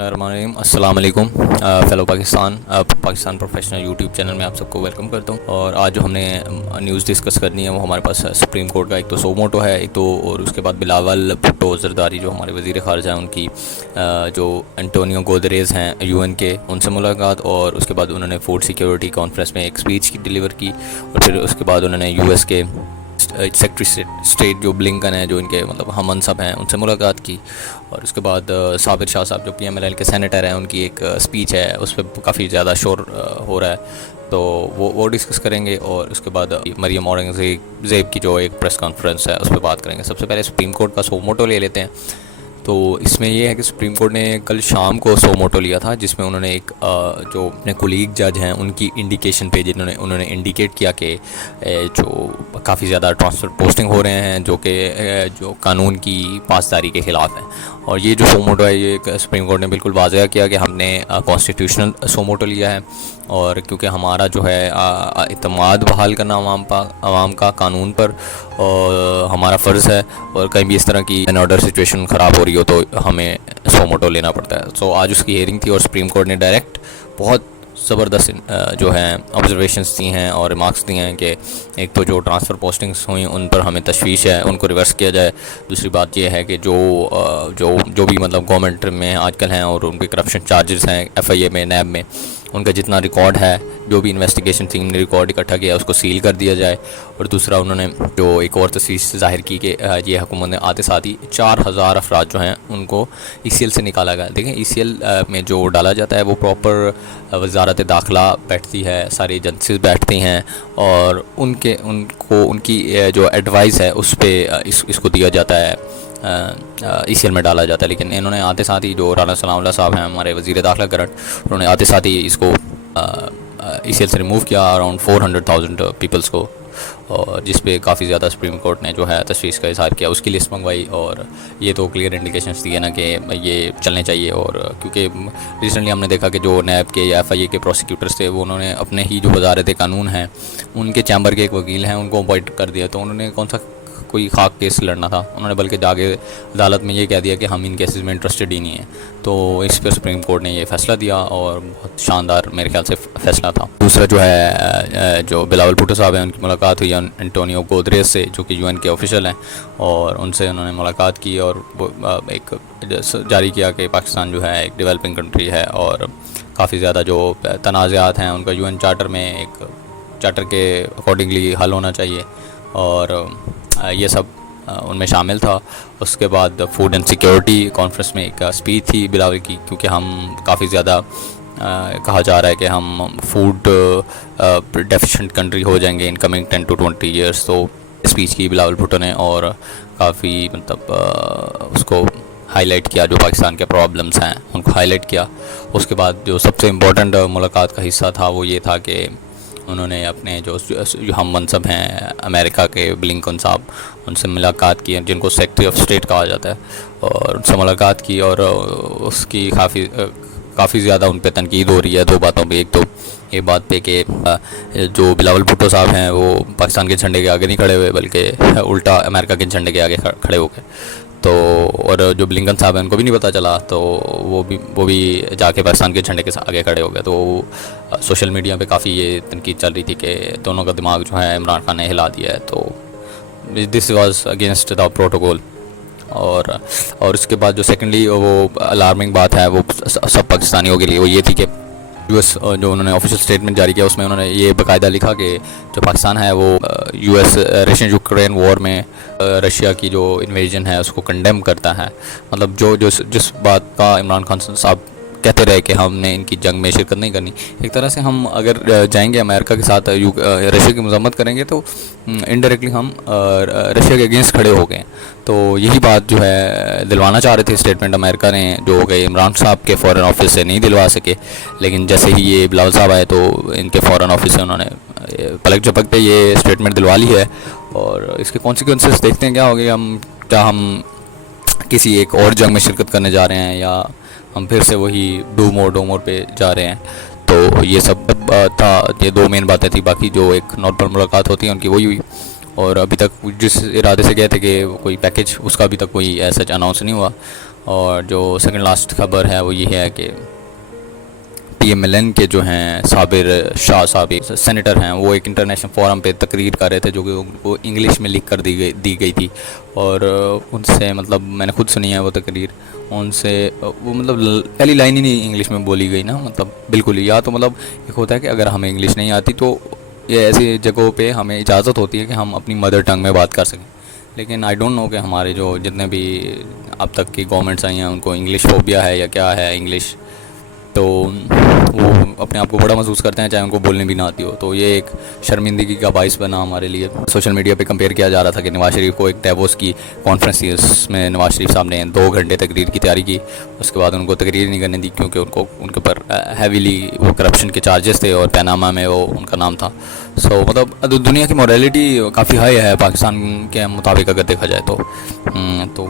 اللہ الرحمن الرحیم۔ السلام علیکم fellow Pakistan professional YouTube channel میں آپ سب کو ویلکم کرتا ہوں۔ اور آج جو ہم نے نیوز ڈسکس کرنی ہے وہ ہمارے پاس سپریم کورٹ کا ایک تو سو موٹو ہے، ایک تو اور اس کے بعد بلاول بھٹو زرداری جو ہمارے وزیر خارجہ ہیں، ان کی جو انٹونیو گودریز ہیں یو این کے، ان سے ملاقات، اور اس کے بعد انہوں نے فوڈ سیکیورٹی کانفرنس میں ایک اسپیچ کی ڈیلیور کی، اور پھر اس کے بعد انہوں نے یو ایس کے سیکرٹری اسٹیٹ جو بلنکن ہیں، جو ان کے ہم منصب ہیں، ان سے ملاقات کی، اور اس کے بعد صابر شاہ صاحب جو پی ایم ایل ایل کے سینیٹر ہیں، ان کی ایک اسپیچ ہے، اس پہ کافی زیادہ شور ہو رہا ہے، تو وہ ڈسکس کریں گے، اور اس کے بعد مریم اورنگزیب کی جو ایک پریس کانفرنس ہے اس پہ بات کریں گے۔ سب سے پہلے سپریم کورٹ کا سو موٹو لے لیتے ہیں۔ تو اس میں یہ ہے کہ سپریم کورٹ نے کل شام کو سو موٹو لیا تھا، جس میں انہوں نے ایک جو اپنے کولیگ جج ہیں ان کی انڈیکیشن پہ انہوں نے انڈیکیٹ کیا کہ جو کافی زیادہ ٹرانسفر پوسٹنگ ہو رہے ہیں جو قانون کی پاسداری کے خلاف ہیں، اور یہ جو سو موٹو ہے یہ سپریم کورٹ نے بالکل واضح کیا کہ ہم نے کانسٹیٹیوشنل سو موٹو لیا ہے، اور کیونکہ ہمارا جو ہے اعتماد بحال کرنا عوام کا قانون پر ہمارا فرض ہے، اور کہیں بھی اس طرح کی این آرڈر سچویشن خراب ہو رہی ہو تو ہمیں سو موٹو لینا پڑتا ہے۔ سو آج اس کی ہیئرنگ تھی، اور سپریم کورٹ نے ڈائریکٹ بہت زبردست جو ہیں آبزرویشنس دی ہیں اور ریمارکس دی ہیں کہ ایک تو جو ٹرانسفر پوسٹنگس ہوئیں ان پر ہمیں تشویش ہے، ان کو ریورس کیا جائے۔ دوسری بات یہ ہے کہ جو بھی گورنمنٹ میں آج کل ہیں اور ان کے کرپشن چارجز ہیں ایف آئی اے میں، نیب میں، ان کا جتنا ریکارڈ ہے، جو بھی انویسٹیگیشن ٹیم نے ریکارڈ اکٹھا کیا اس کو سیل کر دیا جائے۔ اور دوسرا انہوں نے جو ایک اور تشویش ظاہر کی کہ یہ حکومت نے آتے ساتھ ہی 4000 افراد جو ہیں ان کو ای سی ایل سے نکالا گیا۔ دیکھیں ای سی ایل میں جو ڈالا جاتا ہے وہ پراپر وزارت داخلہ بیٹھتی ہے، ساری ایجنسیز بیٹھتی ہیں، اور ان کی جو ایڈوائز ہے اس پہ اس کو دیا جاتا ہے، ای سی ایل میں ڈالا جاتا ہے۔ لیکن انہوں نے آتے ساتھ ہی جو رانا ثناء اللہ صاحب ہیں ہمارے وزیر داخلہ کرنٹ، انہوں نے آتے ساتھ ہی اس کو ای سی ایل سے ریموو کیا اراؤنڈ 400,000 پیپلز کو، اور جس پہ کافی زیادہ سپریم کورٹ نے جو ہے تشویش کا اظہار کیا، اس کی لسٹ منگوائی، اور یہ تو کلیئر انڈیکیشنز دیے نا کہ یہ چلنے چاہیے۔ اور کیونکہ ریسنٹلی ہم نے دیکھا کہ جو نیب کے یا ایف آئی اے کے پروسیکیوٹرز تھے، وہ انہوں نے اپنے ہی جو وزارت قانون ہیں ان کے چیمبر کے ایک وکیل ہیں ان کو اپوائنٹ کر دیا، تو انہوں نے کون سا کوئی خاک کیس لڑنا تھا، انہوں نے بلکہ جا کے عدالت میں یہ کہہ دیا کہ ہم ان کیسز میں انٹرسٹڈ ہی نہیں ہیں۔ تو اس پہ سپریم کورٹ نے یہ فیصلہ دیا، اور بہت شاندار میرے خیال سے فیصلہ تھا۔ دوسرا جو ہے جو بلاول بھٹو صاحب ہیں، ان کی ملاقات ہوئی انٹونیو گودریز سے، جو کہ یو این کے آفیشل ہیں، اور ان سے انہوں نے ملاقات کی، اور ایک جاری کیا کہ پاکستان جو ہے ایک ڈیولپنگ کنٹری ہے، اور کافی زیادہ جو تنازعات ہیں ان کا یو این چارٹر میں ایک چارٹر کے اکارڈنگلی حل ہونا چاہیے، اور یہ سب ان میں شامل تھا۔ اس کے بعد فوڈ اینڈ سیکیورٹی کانفرنس میں ایک اسپیچ تھی بلاول کی، کیونکہ ہم کافی زیادہ کہا جا رہا ہے کہ ہم فوڈ ڈیفیشینٹ کنٹری ہو جائیں گے ان کمنگ 10 to 20 ایئرس۔ تو اسپیچ کی بلاول بھٹو نے، اور کافی اس کو ہائی لائٹ کیا، جو پاکستان کے پرابلمس ہیں ان کو ہائی لائٹ کیا۔ اس کے بعد جو سب سے امپورٹنٹ ملاقات کا حصہ تھا وہ یہ تھا کہ انہوں نے اپنے جو ہم منصب ہیں امریکہ کے بلنکن صاحب، ان سے ملاقات کی، جن کو سیکرٹری آف اسٹیٹ کہا جاتا ہے، اور ان سے ملاقات کی، اور اس کی کافی زیادہ ان پہ تنقید ہو رہی ہے دو باتوں پہ۔ ایک تو یہ بات پہ کہ جو بلاول بھٹو صاحب ہیں وہ پاکستان کے جھنڈے کے آگے نہیں کھڑے ہوئے، بلکہ الٹا امریکہ کے جھنڈے کے آگے کھڑے ہو گئے، تو اور جو بلنکن صاحب ہیں ان کو بھی نہیں پتہ چلا، تو وہ بھی جا کے پاکستان کے جھنڈے کے آگے کھڑے ہو گئے۔ تو سوشل میڈیا پہ کافی یہ تنقید چل رہی تھی کہ دونوں کا دماغ جو ہے عمران خان نے ہلا دیا ہے، تو this was against the protocol. اور اس کے بعد جو سیکنڈلی وہ الارمنگ بات ہے وہ سب پاکستانیوں کے لیے، وہ یہ تھی کہ یو ایس جو انہوں نے آفیشیل اسٹیٹمنٹ جاری کیا، اس میں انہوں نے یہ باقاعدہ لکھا کہ جو پاکستان ہے وہ U S Russian Ukraine war میں رشیا کی جو انویژن ہے اس کو کنڈیم کرتا ہے۔ مطلب جس بات کا عمران خان صاحب کہتے رہے کہ ہم نے ان کی جنگ میں شرکت نہیں کرنی، ایک طرح سے ہم اگر جائیں گے امریکہ کے ساتھ رشیا کی مذمت کریں گے تو انڈائریکٹلی ہم رشیا کے اگینسٹ کھڑے ہو گئے۔ تو یہی بات جو ہے دلوانا چاہ رہے تھے اسٹیٹمنٹ امریکہ نے، جو کہ عمران صاحب کے فارن آفس سے نہیں دلوا سکے، لیکن جیسے ہی یہ بلاول صاحب آئے تو ان کے فارن آفس سے انہوں نے پلک جھپکتے یہ اسٹیٹمنٹ دلوا لی ہے، اور اس کے کانسیکوینسز دیکھتے ہیں کیا ہوگے۔ کیا ہم کسی ایک اور جنگ میں شرکت کرنے جا رہے ہیں، یا ہم پھر سے وہی ڈو مور پہ جا رہے ہیں۔ تو یہ سب تھا، یہ دو مین باتیں تھیں، باقی جو ایک نارمل ملاقات ہوتی ہے ان کی وہی ہوئی۔ اور ابھی تک جس ارادے سے گئے تھے کہ کوئی پیکیج، اس کا ابھی تک کوئی ایسا اناؤنس نہیں ہوا. اور جو سیکنڈ لاسٹ خبر ہے وہ یہ ہے کہ پی ایم ایل این کے جو ہیں صابر شاہ صاحب سینیٹر ہیں، وہ ایک انٹرنیشنل فورم پہ تقریر کر رہے تھے جو کہ ان کو انگلش میں لکھ کر دی گئی تھی. اور ان سے مطلب میں نے خود سنی ہے وہ تقریر، ان سے وہ مطلب پہلی لائن ہی نہیں انگلش میں بولی گئی نا، مطلب بالکل ہی. یا تو مطلب ایک ہوتا ہے کہ اگر ہمیں انگلش نہیں آتی تو یہ ایسی جگہوں پہ ہمیں اجازت ہوتی ہے کہ ہم اپنی مدر ٹنگ میں بات کر سکیں. لیکن آئی ڈونٹ نو کہ ہمارے جو جتنے بھی اب تک کی گورنمنٹس آئی ہیں ان کو انگلش فوبیا ہے یا کیا ہے انگلش، تو وہ اپنے آپ کو بڑا محسوس کرتے ہیں چاہے ان کو بولنے بھی نہ آتی ہو. تو یہ ایک شرمندگی کا باعث بنا ہمارے لیے. سوشل میڈیا پہ کمپیئر کیا جا رہا تھا کہ نواز شریف کو ایک ڈیووس کی کانفرنس تھی، اس میں نواز شریف صاحب نے 2 گھنٹے تقریر کی تیاری کی، اس کے بعد ان کو تقریر نہیں کرنے دی کیونکہ ان کے اوپر ہیویلی وہ کرپشن کے چارجز تھے اور پیناما میں وہ ان کا نام تھا. سو مطلب دنیا کی موریلٹی کافی ہائی ہے پاکستان کے مطابق اگر دیکھا جائے تو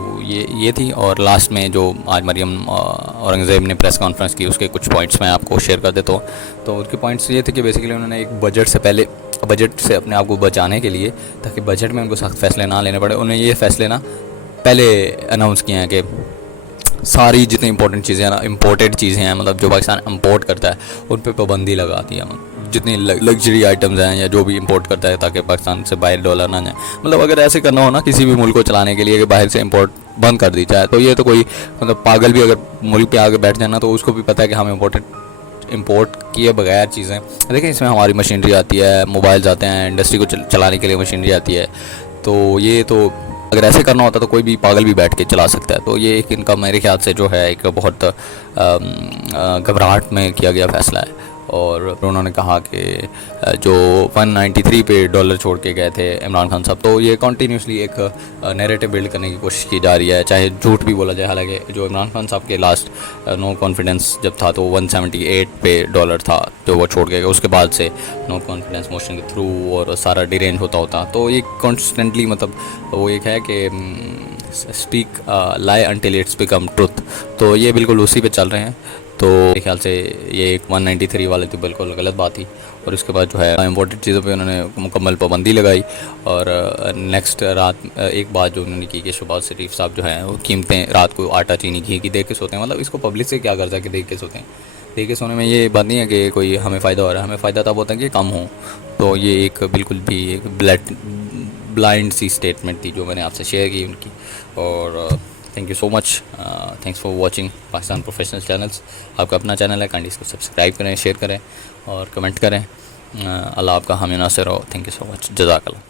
یہ تھی. اور لاسٹ میں جو آج مریم اورنگزیب نے پریس کانفرنس کی، اس کے کچھ پوائنٹس میں آپ کو شیئر کر دیتا ہوں. تو اس کے پوائنٹس یہ تھے کہ بیسیکلی انہوں نے ایک بجٹ سے اپنے آپ کو بچانے کے لیے، تاکہ بجٹ میں ان کو سخت فیصلے نہ لینے پڑے، انہوں نے یہ فیصلے پہلے اناؤنس کیے ہیں کہ ساری جتنی امپورٹنٹ چیزیں ہیں امپورٹیڈ چیزیں ہیں، مطلب جو پاکستان امپورٹ کرتا ہے ان پہ پابندی لگا دی ہے. جتنی لگژری آئٹمز ہیں یا جو بھی امپورٹ کرتا ہے تاکہ پاکستان سے باہر ڈالر نہ جائیں. مطلب اگر ایسے کرنا ہو نا کسی بھی ملک کو چلانے کے لیے کہ باہر سے امپورٹ بند کر دی جائے، تو یہ تو کوئی مطلب پاگل بھی اگر ملک پہ آگے بیٹھ جائے نا تو اس کو بھی پتہ ہے کہ ہم امپورٹ کیے بغیر چیزیں دیکھیں، اس میں ہماری مشینری آتی ہے، موبائلز آتے ہیں، انڈسٹری کو چلانے کے لیے مشینری آتی ہے. تو یہ تو اگر ایسے کرنا ہوتا تو کوئی بھی پاگل بھی بیٹھ کے چلا سکتا ہے. تو یہ ایک ان کا میرے خیال سے جو ہے ایک بہت گھبراہٹ میں کیا گیا فیصلہ ہے. اور انہوں نے کہا کہ جو 193 پہ ڈالر چھوڑ کے گئے تھے عمران خان صاحب، تو یہ کنٹینیوسلی ایک نیریٹو بلڈ کرنے کی کوشش کی جا رہی ہے، چاہے جھوٹ بھی بولا جائے. حالانکہ جو عمران خان صاحب کے لاسٹ نو کانفیڈنس جب تھا تو 178 پہ ڈالر تھا جو وہ چھوڑ کے گئے، اس کے بعد سے نو کانفیڈنس موشن کے تھرو اور سارا ڈیرینج ہوتا. تو یہ کانسٹنٹلی مطلب وہ ایک ہے کہ اسپیک لائی انٹل اٹس بیکم ٹروتھ، تو یہ بالکل اسی پہ چل رہے ہیں. تو میرے خیال سے یہ ایک 193 والے تو بالکل غلط بات تھی. اور اس کے بعد جو ہے امپورٹنٹ چیزوں پہ انہوں نے مکمل پابندی لگائی. اور نیکسٹ رات ایک بات جو انہوں نے کی کہ شہباز شریف صاحب جو ہیں وہ قیمتیں رات کو آٹا چینی گھی کی دیکھ کے سوتے ہیں. مطلب اس کو پبلک سے کیا کرتا ہے کہ دیکھ کے سوتے ہیں. دیکھ کے سونے میں یہ بات نہیں ہے کہ کوئی ہمیں فائدہ ہو رہا ہے، ہمیں فائدہ تب ہوتا ہے کہ کم ہو. تو یہ ایک بالکل بھی ایک بلائنڈ سی اسٹیٹمنٹ تھی جو میں نے آپ سے شیئر کی ان کی. اور thank you so much, thanks for watching Pakistan professional channels. آپ کا اپنا چینل ہے، کائنڈلی اس کو سبسکرائب کریں، شیئر کریں اور کمنٹ کریں. اللہ آپ کا حامی ناصر ہو. تھینک یو سو مچ، جزاک اللہ.